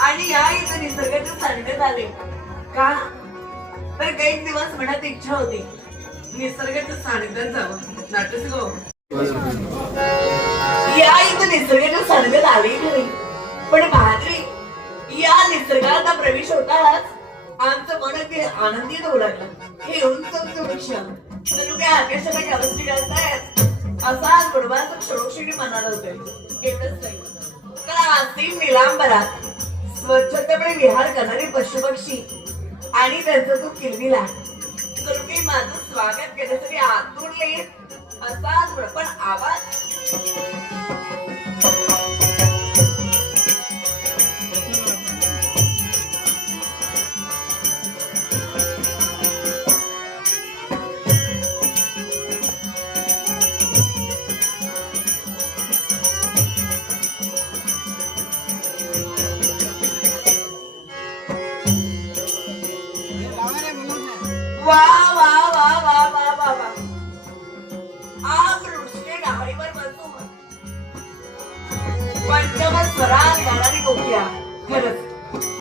आणि या इथं निसर्गाच्या सांगण्यात आले. का? तर काही दिवस मनात इच्छा होती. निसर्गाच्या सानिध्यात जावं. नाट्य गो या इथं निसर्गाच्या सानिध्यात आले खरे पण बहादरी या निसर्गाचा प्रवेश होताच आमचं मन अगदी आनंदित होऊ लागलं. हे उंच उंच वृक्ष. जणू काय आकाशाला अवस्थी घालतायत असा गुडवाचा क्षणोक्षणी मनाला होतोय. एवढंच नाही. तर आसीन निलांबरात स्वच्छतेपणे विहार करणारे पशुपक्षी आणि त्यांचा तो किलबिला जणू काही माझं स्वागत आतून येईल. असाच पण आवाज वा वा वा वा वा वा वा. आज ऋषीने गाडीवर बसून पंचम स्वरात गाणारी गोपिया. खरंच.